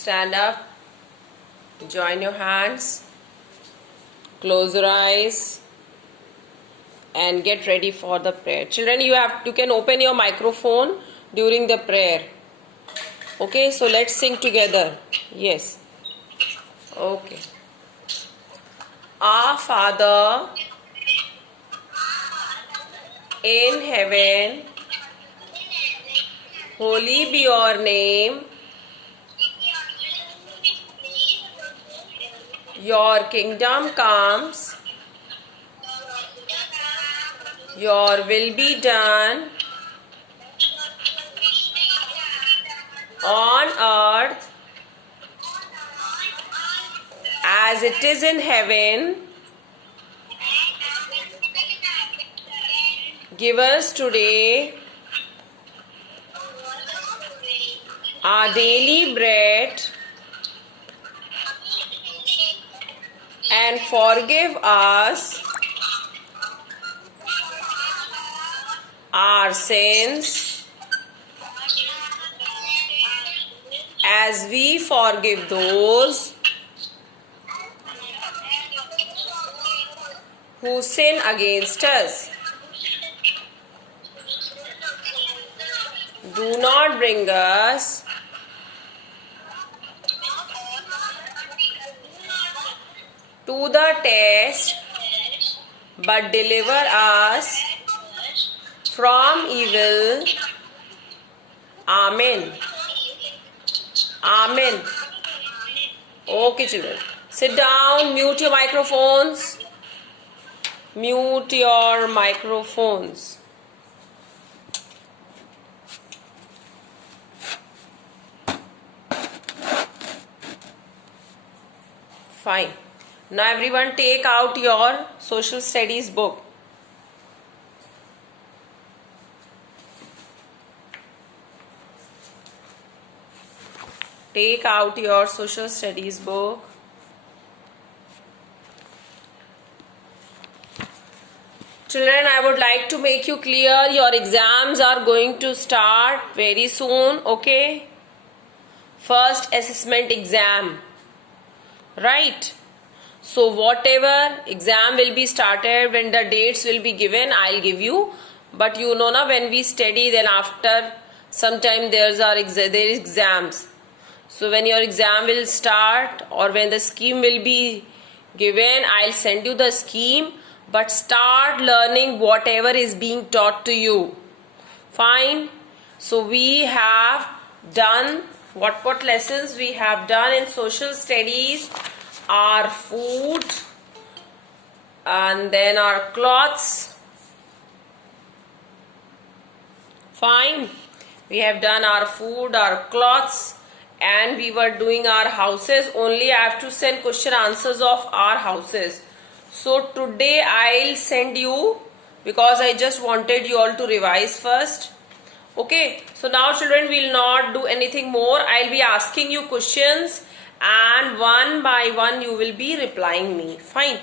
Stand up, join your hands, close your eyes, and get ready for the prayer. Children, you can open your microphone during the prayer. Okay, so let's sing together. Yes. Okay. Our Father in heaven, holy be your name. Your kingdom comes. Your will be done on earth as it is in heaven. Give us today our daily bread and forgive us our sins as we forgive those who sin against us. Do not bring us to the test, but deliver us from evil. Amen. Amen. Okay, children. Sit down, mute your microphones. Mute your microphones. Fine. Now everyone take out your social studies book. Take out your social studies book. Children, I would like to make you clear your exams are going to start very soon, okay? First assessment exam, right? So whatever exam will be started, when the dates will be given, I'll give you. But you know na, when we study, then after some time there is exams. So when your exam will start or when the scheme will be given, I'll send you the scheme. But start learning whatever is being taught to you. Fine. So we have done what lessons we have done in social studies. Our food and then our clothes. Fine. We have done our food, our clothes, and we were doing our houses. Only I have to send question answers of our houses. So today I'll send you, because I just wanted you all to revise first. Okay, so now children, will not do anything more. I'll be asking you questions and one by one you will be replying me. Fine.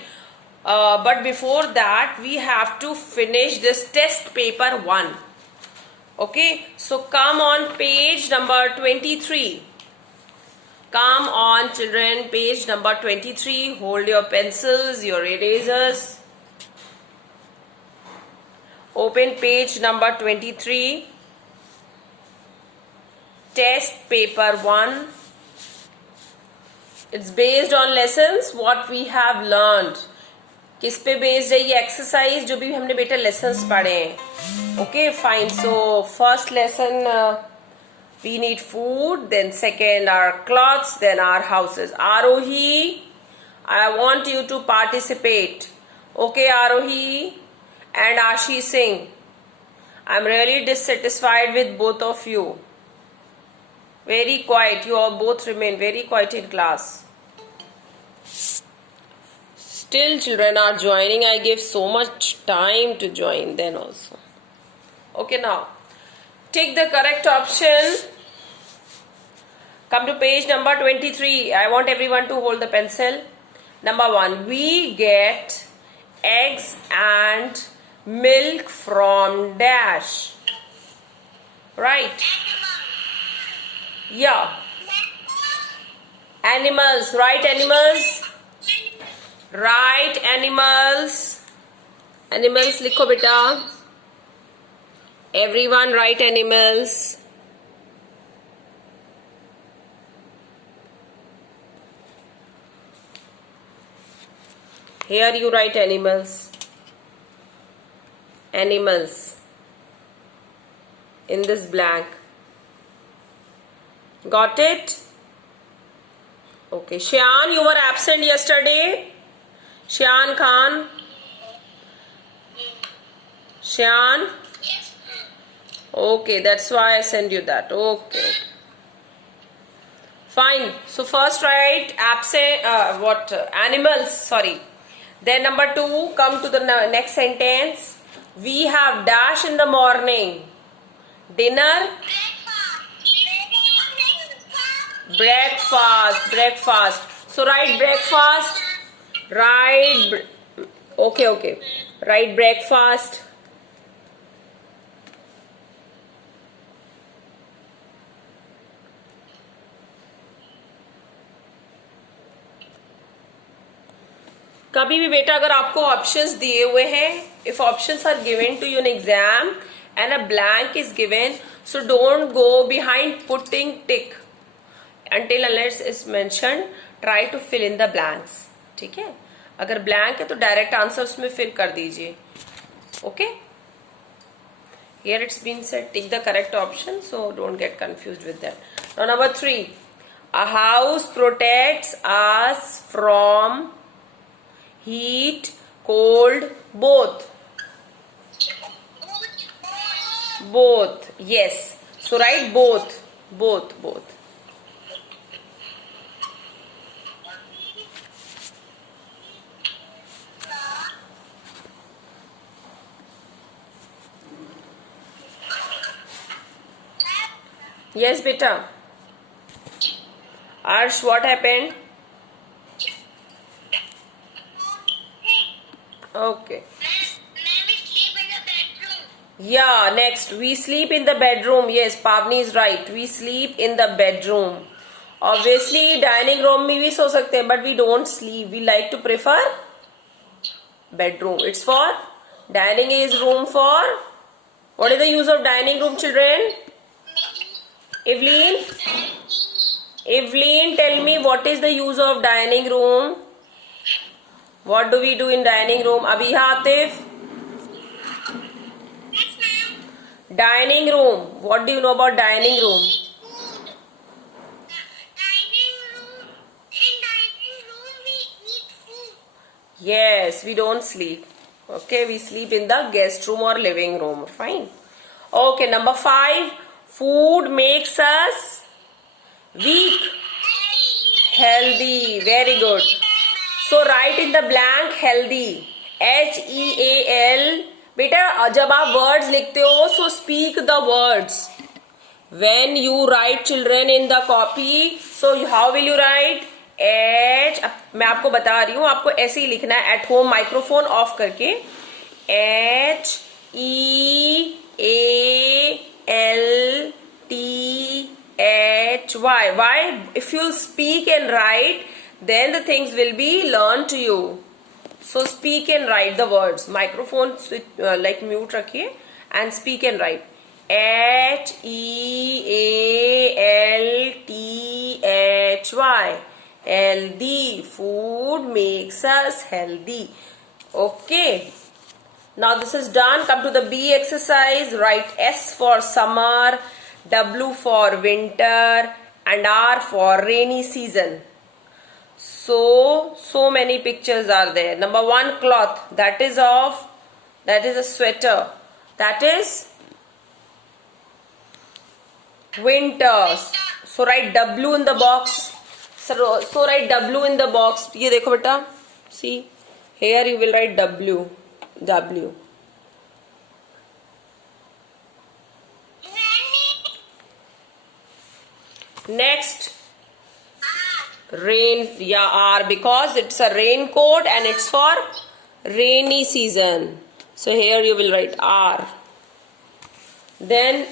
But before that we have to finish this test paper 1. Okay, so come on page number 23. Come on children, page number 23. Hold your pencils, your erasers. Open page number 23. Test paper 1. It's based on lessons what we have learned. किस पे based है ये exercise जो भी हमने बेटा lessons पढ़े हैं. Okay, fine. So first lesson we need food, then second our clothes, then our houses. Arohi, I want you to participate. Okay, Arohi and Ashi Singh. I'm really dissatisfied with both of you. Very quiet. You all both remain very quiet in class. Still children are joining. I give so much time to join then also. Okay, now take the correct option. Come to page number 23. I want everyone to hold the pencil. Number 1. We get eggs and milk from dash. Right? Yeah. Animals. Write animals. Write animals. Animals लिखो बेटा. Everyone write animals. Here you write animals. Animals. In this blank. Got it? Okay. Shyan, you were absent yesterday. Shyan Khan. Shyan. Okay, that's why I send you that. Okay. Fine. So first write absent. Animals. Sorry. Then number 2. Come to the next sentence. We have dash in the morning. Dinner. Breakfast. Breakfast. So write breakfast. Okay. Write breakfast. कभी भी बेटा अगर आपको options दिए हुए हैं, if options are given to you in exam and a blank is given, so don't go behind putting tick until unless is mentioned. Try to fill in the blanks. ठीक है, अगर ब्लैंक है तो direct answer उसमें fill कर दीजिए. Okay, here it's been said tick the correct option, so don't get confused with that. Now number 3, a house protects us from heat, cold, both. Yes, so write both. Yes, beta. Arsh, what happened? Okay. Yeah, next. We sleep in the bedroom. Yes, Pavni is right. We sleep in the bedroom. Obviously, dining room में भी सो सकते हैं, but we don't sleep. We like to prefer bedroom. It's for dining is room for. What is the use of dining room, children? Evelyn, tell me what is the use of dining room? What do we do in dining room? Abiha, Atif? Dining room. What do you know about dining room? In dining room we eat food. Yes, we don't sleep. Okay, we sleep in the guest room or living room. Fine. Okay, number 5. Food makes us weak. Healthy. Very good. So write in the blank healthy. HEAL. बेटा जब आप words लिखते हो so speak the words. When you write children in the copy, so how will you write? मैं आपको बता रही हूँ, आपको ऐसे ही लिखना है at home, माइक्रोफोन ऑफ करके. HEALTHY. Why? If you speak and write, then the things will be learned to you. So speak and write the words. Microphone like mute रखिए and speak and write. HEALTHY. Healthy. Food makes us healthy. Okay. Now this is done. Come to the B exercise. Write S for summer, W for winter, and R for rainy season. So many pictures are there. Number 1, cloth. That is a sweater. That is winter. So write W in the box. So write W in the box. ये देखो बेटा. See, here you will write W. Next, rain, R, because it's a raincoat and it's for rainy season. So here you will write R. Then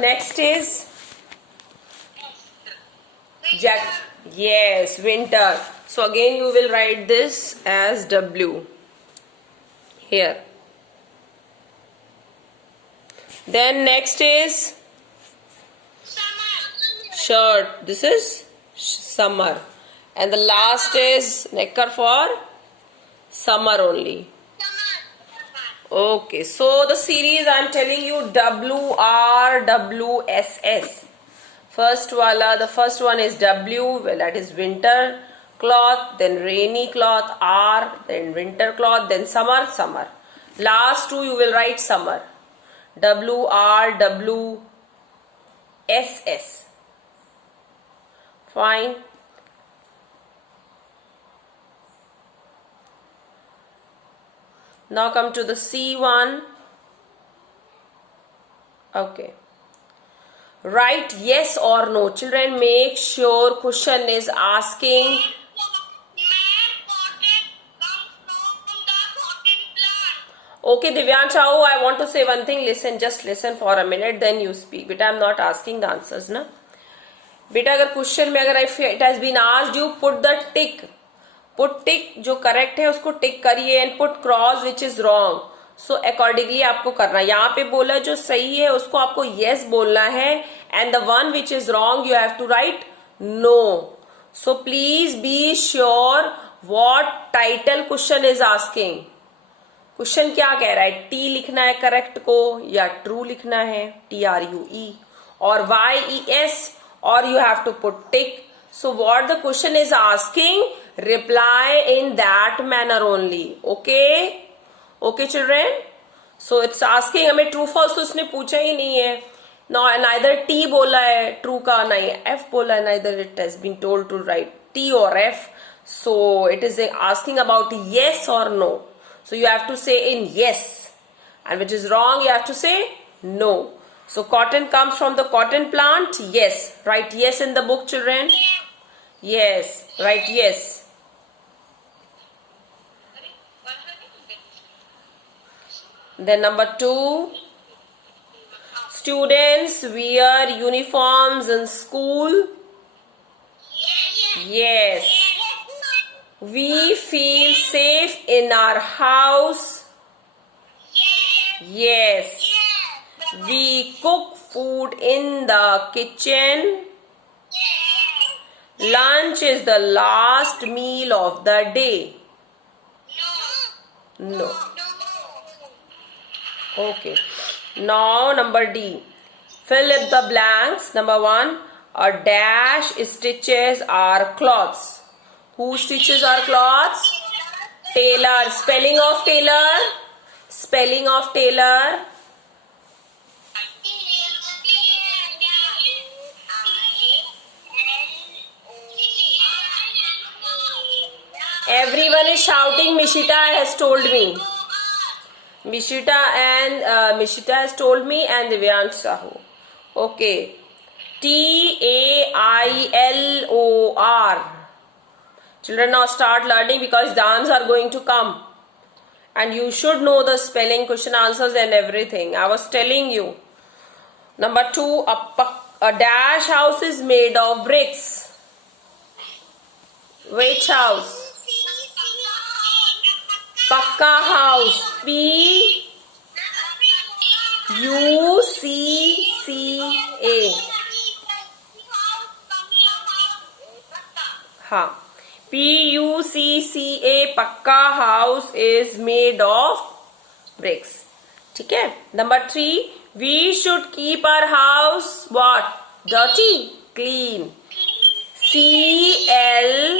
next is Yes, winter. So again you will write this as W here. Then next is Summer. shirt. This is summer. And the last is necker for summer only. Summer. Okay, so the series I am telling you WRWSS. The first one is W, well, that is winter cloth, then rainy cloth, R, then winter cloth, then summer. Last two you will write summer. WRWSS. Fine. Now come to the C one. Okay. Write yes or no. Children, make sure question is asking. Ma'am, cotton comes from the cotton plant. Okay, Divyan Chao, I want to say one thing. Listen, just listen for a minute, then you speak. Beta, I am not asking the answers, na? Beta, अगर question में अगर it has been asked you, put the tick. Put tick जो correct है उसको टिक करिए and put cross which is wrong. So accordingly आपको करना है. यहाँ पे बोला जो सही है उसको आपको yes बोलना है and the one which is wrong you have to write no. So please be sure what title question is asking. Question क्या कह रहा है? टी लिखना है करेक्ट को या ट्रू लिखना है TRUE और YES or you have to put tick. So what the question is asking, reply in that manner only. Okay? Okay children? So it's asking हमें true false तो उसने पूछा ही नहीं है. Neither T बोला है ट्रू का, नहीं F बोला है, neither it has been told to write T or F. So it is asking about yes or no. So you have to say in yes. And which is wrong, you have to say no. So cotton comes from the cotton plant. Yes. Write yes in the book, children. Yes. Write yes. Then number 2. Students wear uniforms in school. Yes. We feel safe in our house. Yes. We cook food in the kitchen. Lunch is the last meal of the day. No. Okay. Now number D. Fill in the blanks. Number 1. A dash stitches our clothes. Who stitches our clothes? Tailor. Spelling of tailor. Spelling of tailor. Everyone is shouting. Mishita has told me. Mishita has told me and Divyansh Sahu. Okay. TAILOR. Children, now start learning because exams are going to come. And you should know the spelling, question answers and everything. I was telling you. Number 2. A dash house is made of bricks. Which house? Pakka house. PUCCA. हाँ. PUCCA. Pakka house is made of bricks. ठीक है. Number 3. We should keep our house what? Dirty? Clean. CLEAN.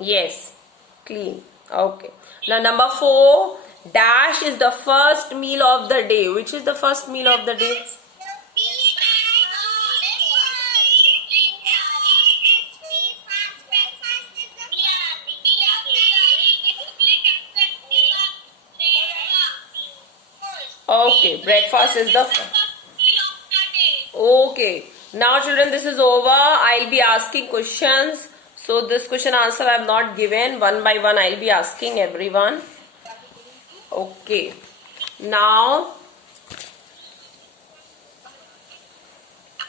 Yes, clean. Okay. Now number 4. Dash is the first meal of the day. Which is the first meal of the day? Okay, breakfast is the first. Okay. Now children, this is over. I'll be asking questions. So this question answer I have not given. One by one I'll be asking everyone. Okay. Now.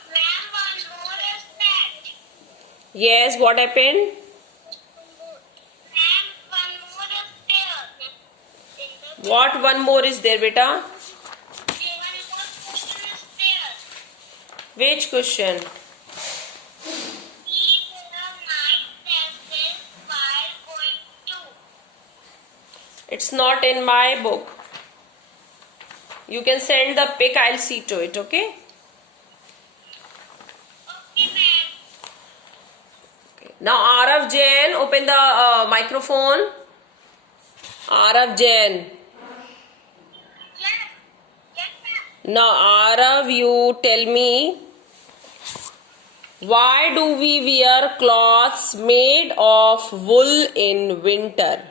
Ma'am, Yes, what happened? And one more is there. What one more is there, beta? One more question is there. Which question? Eat the night test while going to. It's not in my book. You can send the pic, I'll see to it, okay? Okay, ma'am. Now, Arav Jain, open the microphone. Arav Jain. Yes. Yes, ma'am. Now, Arav, you tell me, why do we wear cloths made of wool in winter?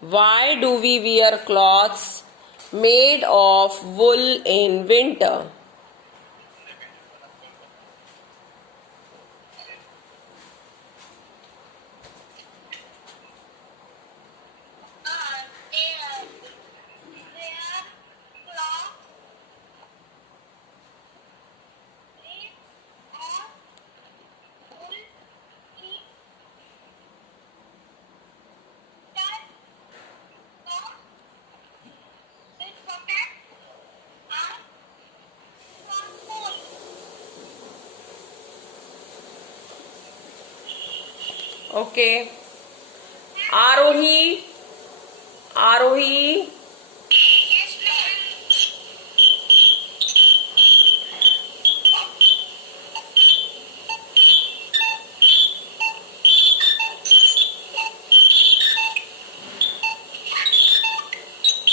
Why do we wear cloths made of wool in winter? They are clock made of wool in that clock with pocket and from wool. Okay. Arohi. Arohi. Yes, ma'am.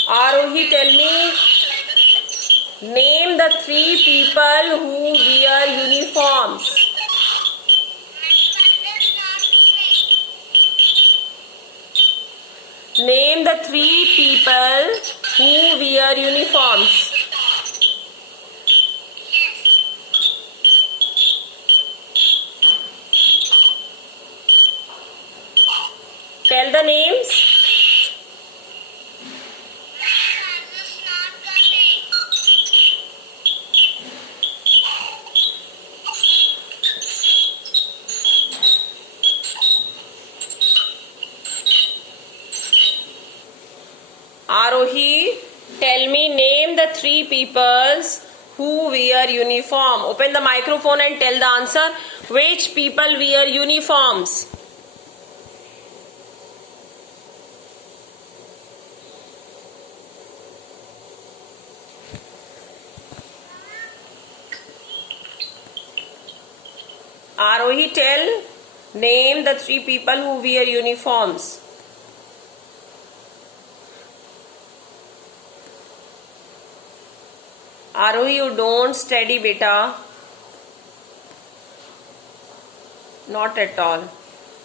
Arohi, tell me, name the 3 people who wear uniforms. Name the 3 people who wear uniforms. Tell the names. Arohi, tell me, name the 3 peoples who wear uniform. Open the microphone and tell the answer. Which people wear uniforms? Arohi, tell, name the 3 people who wear uniforms. Arohi, you don't study, beta. Not at all.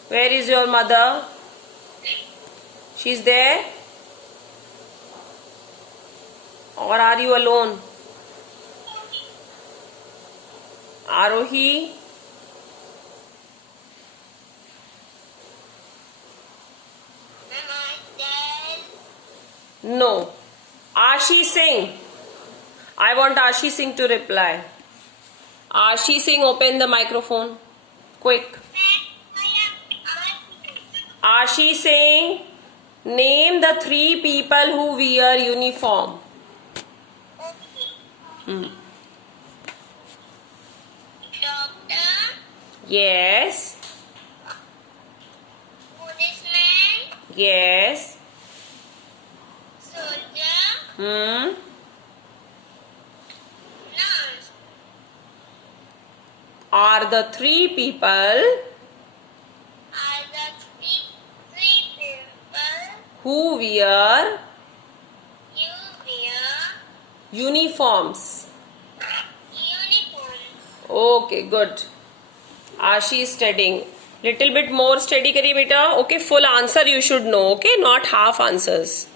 Where is your mother? She's there? Or are you alone? Arohi? No. Ashi Singh. I want Ashi Singh to reply. Ashi Singh, open the microphone. Quick. Ashi Singh, name the 3 people who wear uniform. Doctor, Yes. policeman, Yes. soldier, Hmm. nurse. Are the 3 people Are the three people who wear you wear uniforms? uniforms? Okay, good. Ashi is studying. Little bit more study kariye beta. Okay, full answer you should know. Okay, not half answers.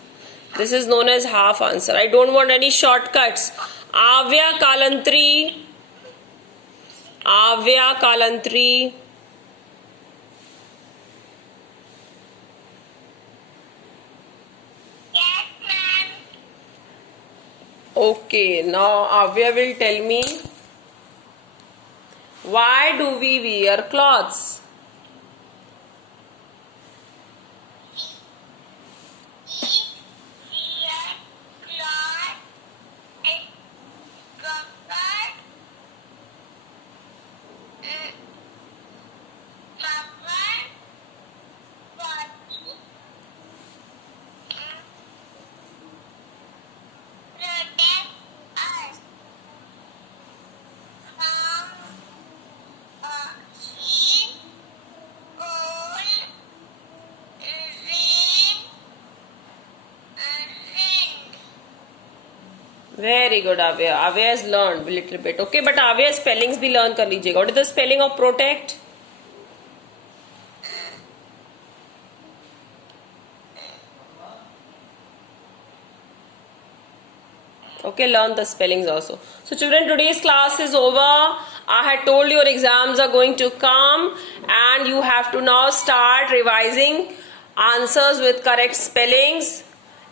This is known as half answer. I don't want any shortcuts. Avya Kalantri. Avya Kalantri. Yes, ma'am. Okay, now Avya will tell me, why do we wear clothes? Very good आव्या. आव्या has learned a little bit. Okay, but आव्या spellings भी learn कर लीजिएगा. What is the spelling of protect? Okay, learn the spellings also. So children, today's class is over. I had told your exams are going to come and you have to now start revising answers with correct spellings,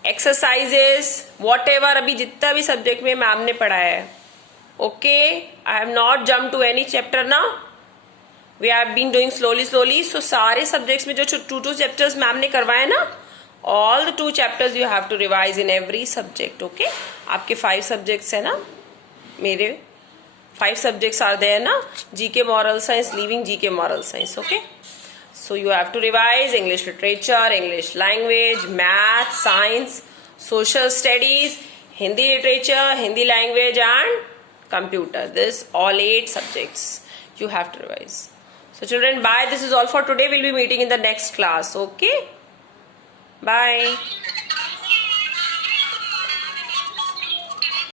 exercises, whatever अभी जितना भी subject में ma'am ने पढ़ाया है. Okay, I have not jumped to any chapter now. We have been doing slowly. So सारे subjects में जो 2 chapters मैम ने करवाए ना, all the 2 chapters you have to revise in every subject. Okay, आपके 5 subjects है ना, मेरे 5 subjects are there ना, GK moral science, leaving GK moral science. Okay, so you have to revise English literature, English language, math, science, social studies, Hindi literature, Hindi language and computer. This all 8 subjects you have to revise. So children, bye. This is all for today. We'll be meeting in the next class. Okay, bye.